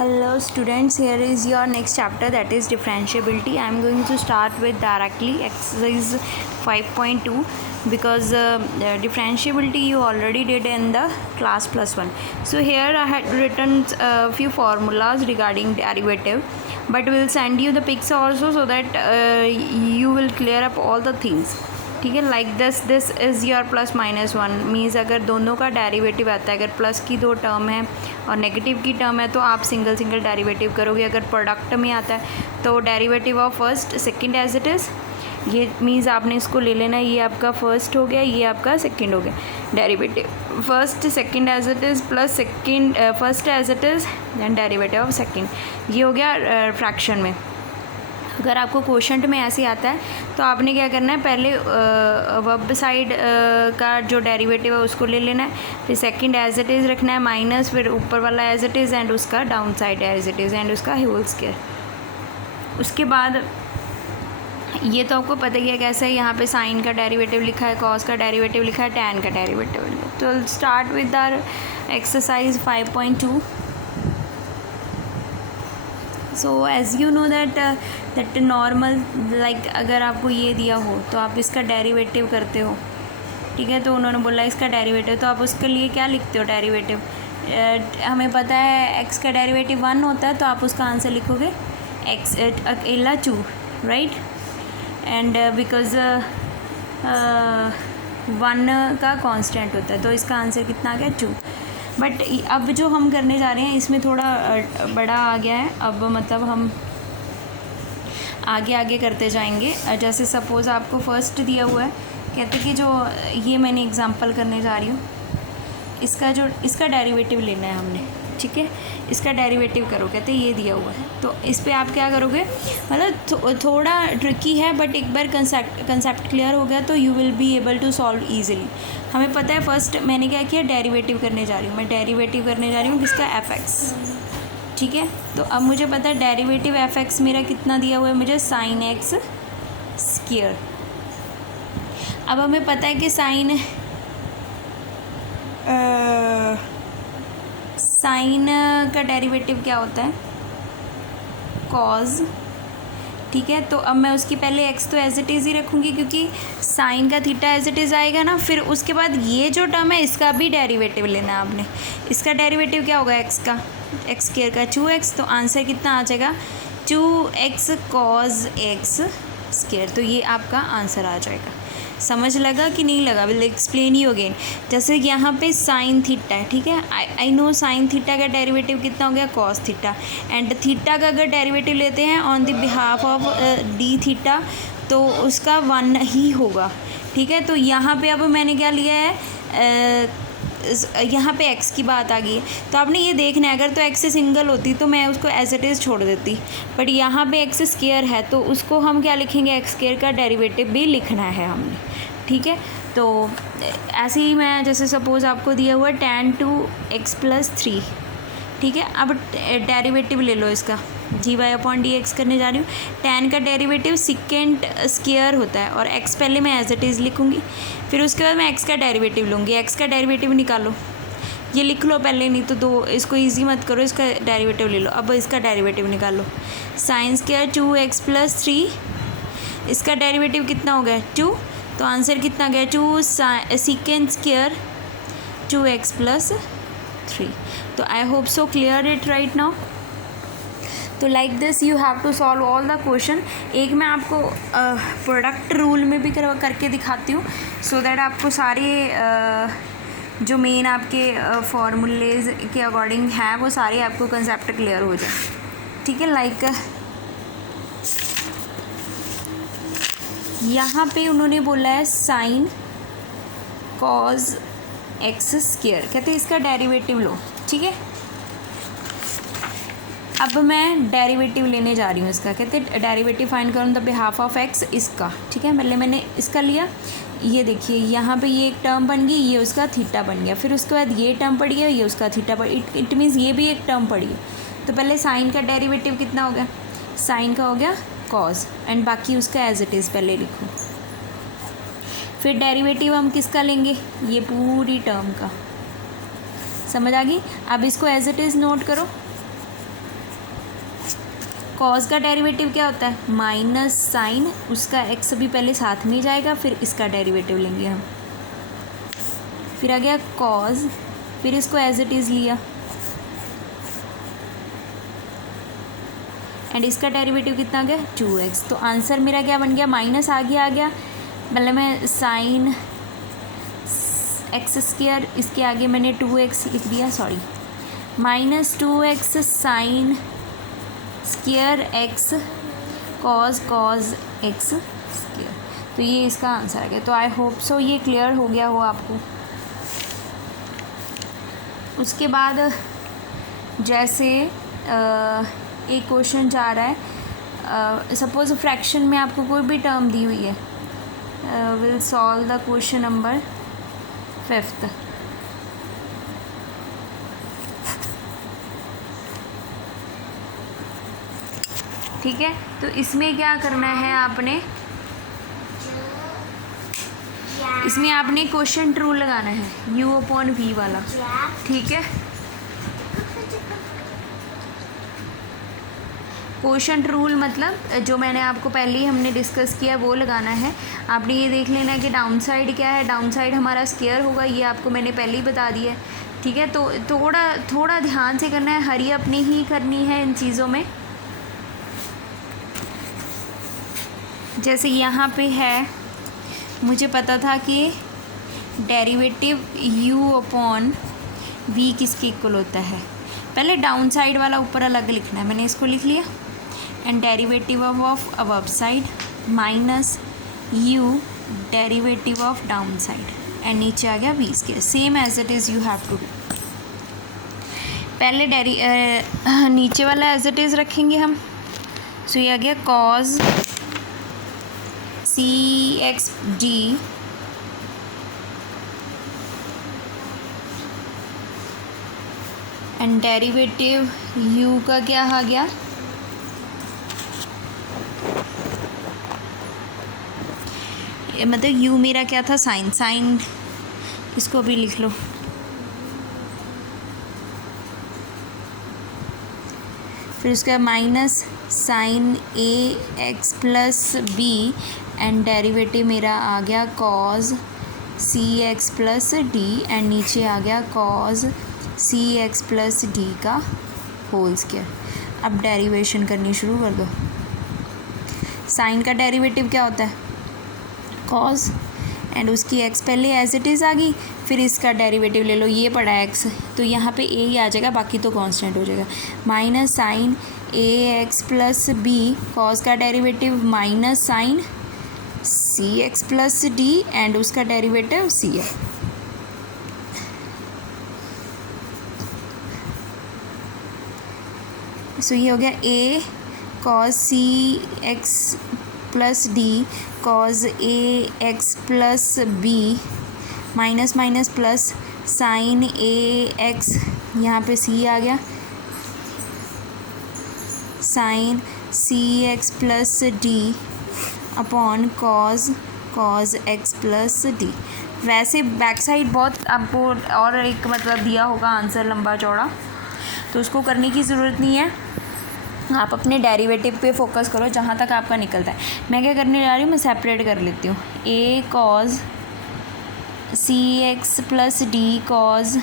Hello students, here is your next chapter, that is differentiability. I am going to start with directly exercise 5.2 because differentiability you already did in the class +1. So here I had written a few formulas regarding derivative, but we will send you the pics also so that you will clear up all the things. ठीक है, like this is your plus minus one means अगर दोनों का derivative आता है, अगर plus की दो टर्म है और नेगेटिव की टर्म है तो आप सिंगल सिंगल डेरिवेटिव करोगे. अगर प्रोडक्ट में आता है तो derivative of first second as it is, ये मीन्स आपने इसको ले लेना. ये आपका फर्स्ट हो गया, ये आपका सेकंड हो गया. Derivative first second as it is plus second first as it is then derivative of second. ये हो गया फ्रैक्शन में. अगर आपको क्वोशंट में ऐसे आता है तो आपने क्या करना है, पहले वर्ब साइड का जो डेरिवेटिव है उसको ले लेना है, फिर सेकंड एज इट इज़ रखना है माइनस, फिर ऊपर वाला एज इट इज़ एंड उसका down side as it is and उसका होल स्क्वायर. उसके बाद ये तो आपको पता ही है कैसा है. यहाँ पे साइन का डेरिवेटिव लिखा है, कॉस का डेरिवेटिव लिखा है, टैन का डेरिवेटिव लिखा है. तो start with our exercise 5.2. So as you know that normal like अगर आपको ये दिया हो तो आप इसका डेरिवेटिव करते हो, ठीक है. तो उन्होंने बोला इसका डेरिवेटिव, तो आप उसके लिए क्या लिखते हो डेरिवेटिव. हमें पता है x का डेरिवेटिव 1 होता है तो आप उसका आंसर लिखोगे x अकेला 2, राइट. एंड बिकॉज 1 का कांस्टेंट होता है तो इसका आंसर कितना आ गया 2. बट अब जो हम करने जा रहे हैं इसमें थोड़ा बड़ा आ गया है. अब मतलब हम आगे आगे करते जाएंगे. जैसे सपोज़ आपको फर्स्ट दिया हुआ है, कहते कि जो ये मैंने एग्जांपल करने जा रही हूँ, इसका डेरिवेटिव लेना है हमने, ठीक है. इसका डेरिवेटिव करो, कहते ये दिया हुआ है. तो इस पे आप क्या करोगे, मतलब थोड़ा ट्रिकी है बट एक बार कंसेप्ट क्लियर हो गया तो you will be able to solve easily. हमें पता है फर्स्ट मैंने क्या किया, डेरिवेटिव करने जा रही हूँ. मैं डेरिवेटिव करने जा रही हूँ किसका, f(x), ठीक है. तो अब मुझे पता है डेरिवेटिव f(x) मेरा कितना दिया हुआ है, मुझे sin x स्क्वायर. अब हमें पता है कि साइन का डेरिवेटिव क्या होता है, कॉज, ठीक है. तो अब मैं उसकी पहले x तो एज इट इज़ ही रखूँगी क्योंकि साइन का थीटा एज इट इज़ आएगा ना. फिर उसके बाद ये जो टर्म है इसका भी डेरिवेटिव लेना है आपने. इसका डेरिवेटिव क्या होगा, x का, x स्क्वायर का 2x. तो आंसर कितना आ जाएगा 2x cos x स्क्वायर. तो ये आपका आंसर आ जाएगा. समझ लगा कि नहीं लगा, विल एक्सप्लेन यू अगेन. जैसे यहाँ पे साइन थीटा है, ठीक है. आई नो साइन थीटा का डेरिवेटिव कितना हो गया, कॉस थीटा. एंड थीटा का अगर डेरिवेटिव लेते हैं on the behalf of D theta तो उसका 1 ही होगा, ठीक है. तो यहाँ पे अब मैंने क्या लिया है, यहाँ पे x की बात आ गई है तो आपने ये देखना है. अगर तो x से सिंगल होती तो मैं उसको एज इट इज़ छोड़ देती, बट यहाँ पे x स्क्वायर है तो उसको हम क्या लिखेंगे, x स्क्वायर का डेरिवेटिव भी लिखना है हमने, ठीक है. तो ऐसे ही मैं जैसे सपोज़ आपको दिया हुआ tan 2x + 3, ठीक है. अब डेरिवेटिव ले लो इसका, dy/dx करने जा रही हूँ. tan का डेरिवेटिव सेकेंड स्क्वायर होता है और x पहले मैं एज इट इज़ लिखूँगी. फिर उसके बाद मैं x का डेरिवेटिव लूँगी. x का डेरिवेटिव निकालो, ये लिख लो पहले, नहीं तो दो इसको इजी मत करो, इसका डेरिवेटिव ले लो. अब इसका डेरिवेटिव निकालो, sin स्क्वायर 2x + 3, इसका डेरिवेटिव कितना हो गया 2. तो आंसर कितना गया 2 सेकेंड स्क्वायर 2x + 3. तो I hope so clear it right now. तो like this you have to solve all the question. एक मैं आपको प्रोडक्ट रूल में भी करके दिखाती हूँ सो दैट आपको सारे जो मेन आपके फॉर्मूलेज के अकॉर्डिंग हैं वो सारे आपको कंसेप्ट क्लियर हो जाए, ठीक है. लाइक यहाँ पे उन्होंने बोला है साइन कॉज x स्क्वायर, कहते हैं इसका डेरिवेटिव लो, ठीक है. अब मैं डेरिवेटिव लेने जा रही हूँ इसका, कहते हैं डेरिवेटिव फाइंड करो on the behalf of x इसका, ठीक है. पहले मैंने इसका लिया, ये देखिए यहाँ पे ये एक टर्म बन गई, ये उसका थीटा बन गया. फिर उसके बाद ये टर्म पड़ गया, ये उसका थीटा पड़, इट मीन्स ये भी एक टर्म पड़ी है. तो पहले साइन का डेरिवेटिव कितना हो गया, साइन का हो गया कॉज एंड बाकी उसका एज इट इज़ पहले लिखो. फिर डेरिवेटिव हम किसका लेंगे, ये पूरी टर्म का. समझ आ गई. अब इसको एज इट इज़ नोट करो, कॉज का डेरिवेटिव क्या होता है, माइनस साइन, उसका एक्स अभी पहले साथ में जाएगा, फिर इसका डेरिवेटिव लेंगे हम। फिर आ गया कॉज, फिर इसको एज इट इज़ लिया, एंड इसका डेरिवेटिव कितना आ गया 2x। तो आंसर मेरा क्या बन गया, माइनस आगे आ गया, पहले मैं साइन एक्स स्क्वायर, इसके आगे मैंने 2x लिख दिया, sorry, minus 2x sine square x cos x square. तो ये इसका आंसर आ गया। तो आई होप सो ये क्लियर हो गया हो आपको। उसके बाद जैसे एक क्वेश्चन जा रहा है, सपोज फ्रैक्शन में आपको कोई भी टर्म दी हुई है, will solve the question number 5th। ठीक है, तो इसमें क्या करना है आपने, इसमें आपने क्वेश्चन रूल लगाना है, u/v वाला। ठीक है, क्वेश्चन रूल मतलब जो मैंने आपको पहले ही हमने डिस्कस किया वो लगाना है। आपने ये देख लेना है कि डाउन साइड क्या है, डाउन साइड हमारा स्क्वायर होगा, ये आपको मैंने पहले ही बता दिया है। ठीक है, तो थोड़ा ध्यान से करना है, हरी अपनी ही करनी है इन चीज़ों में। जैसे यहाँ पे है, मुझे पता था कि डेरिवेटिव u/v किसके इक्वल होता है, पहले डाउन साइड वाला ऊपर अलग लिखना है, मैंने इसको लिख लिया, and derivative of above side minus u derivative of down side, and नीचे आ गया v square, same as it is you have to do. पहले नीचे वाला एज इट इज़ रखेंगे हम। सो ये आ गया cause cxd and derivative u का क्या आ गया, मतलब u मेरा क्या था, साइन, इसको भी लिख लो। फिर उसका minus sine ax plus b and derivative मेरा आ गया cos cx plus d, and नीचे आ गया कॉज cx प्लस d का होल स्क्वायर। अब डेरिवेशन करनी शुरू कर दो। साइन का डेरिवेटिव क्या होता है, कॉज, एंड उसकी x पहले एज इट इज़ आ गई, फिर इसका डेरिवेटिव ले लो, ये पड़ा है x, तो यहाँ पे a ही आ जाएगा, बाकी तो कांस्टेंट हो जाएगा। Minus sine ax plus b, cos का derivative minus sine cx plus d, and उसका डेरिवेटिव c है। सो ये हो गया a cos cx plus d cos ax plus b minus minus plus sine ax, यहाँ पे c आ गया, sine cx plus d upon cos x plus d। वैसे बैक साइड बहुत आपको और एक मतलब दिया होगा आंसर लंबा चौड़ा, तो उसको करने की ज़रूरत नहीं है, आप अपने डेरिवेटिव पे फोकस करो जहाँ तक आपका निकलता है। मैं क्या करने जा रही हूँ, मैं सेपरेट कर लेती हूँ, a cos cx plus d cos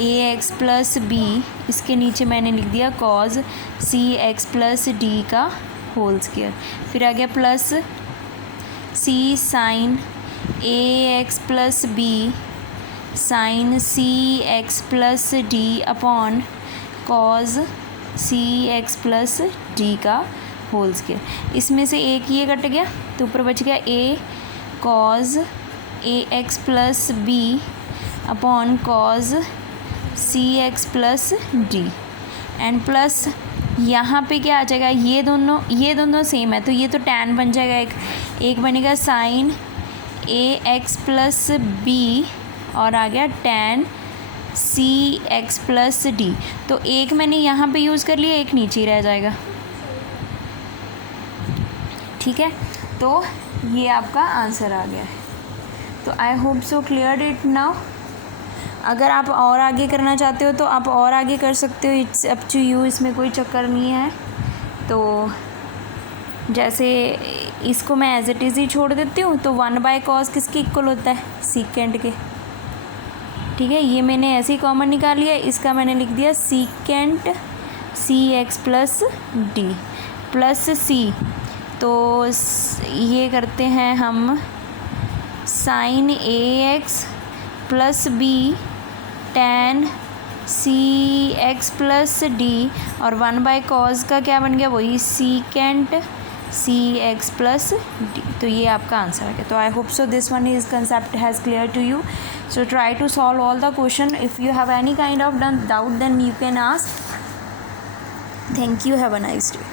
ax plus b, इसके नीचे मैंने लिख दिया cos cx प्लस d का होल स्क्वायर, फिर आ गया plus c sine ax plus b sine cx plus d upon cos cx plus d का होल स्क्वायर। इसमें से एक ये कट गया तो ऊपर बच गया a cos ax plus b upon cos cx plus d, and plus यहाँ पे क्या आ जाएगा, ये दोनों सेम है, तो ये तो tan बन जाएगा, एक बनेगा साइन ax प्लस b और आ गया tan cx प्लस d। तो एक मैंने यहाँ पे यूज़ कर लिया, एक नीचे ही रह जाएगा। ठीक है, तो ये आपका आंसर आ गया है। तो I hope so clear it now. अगर आप और आगे करना चाहते हो तो आप और आगे कर सकते हो, इट्स अप टू यू, इसमें कोई चक्कर नहीं है। तो जैसे इसको मैं एज इट इज़ ही छोड़ देती हूँ, तो 1/cos किसके इक्वल होता है, सीकेंड के। ठीक है, ये मैंने ऐसे ही कॉमन निकाल लिया, इसका मैंने लिख दिया secant cx plus D plus C. तो ये करते हैं हम sine ax plus B tan cx plus D, और 1/cos का क्या बन गया, वही सीकेंट cx प्लस डी। तो ये आपका आंसर है। तो I hope so this one is concept has clear to you. So try to solve all the question. If you have any kind of doubt, then you can ask. Thank you. Have a nice day.